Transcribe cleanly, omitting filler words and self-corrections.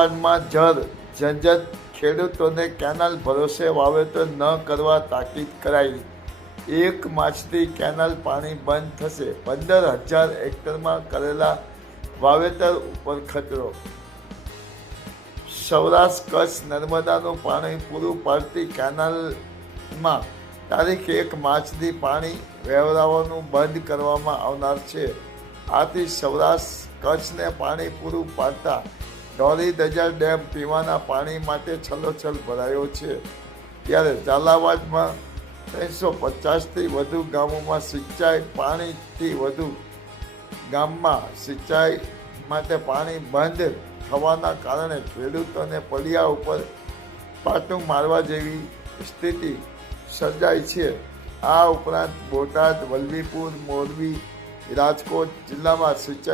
ઝાલાવાડમાં ઝંઝટ, ખેડૂતોને કેનાલ ભરોસે વાવેતર ન કરવા તાકીદ કરાઈ. 1 માર્ચથી કેનાલ પાણી બંધ થશે. 15,000 હેક્ટરમાં કરેલા વાવેતર ઉપર ખતરો. સૌરાષ્ટ્ર કચ્છ નર્મદાનું પાણી પૂરું પાડતી કેનાલમાં તારીખ 1 માર્ચથી પાણી વહેવડાવવાનું બંધ કરવામાં આવનાર છે. આથી સૌરાષ્ટ્ર કચ્છને પાણી પૂરું પાડતા ધોળીધજા ડેમ પીવાના પાણી માટે છલોછલ ભરાયો છે. ત્યારે ઝાલાવાડમાં 350થી વધુ ગામોમાં સિંચાઈ પાણીથી વધુ ગામમાં સિંચાઈ માટે પાણી બંધ થવાના કારણે ખેડૂતોને પડિયા ઉપર પાટું મારવા જેવી સ્થિતિ સર્જાઈ છે. આ ઉપરાંત બોટાદ, વલભીપુર, મોરબી, રાજકોટ જિલ્લામાં સિંચાઈ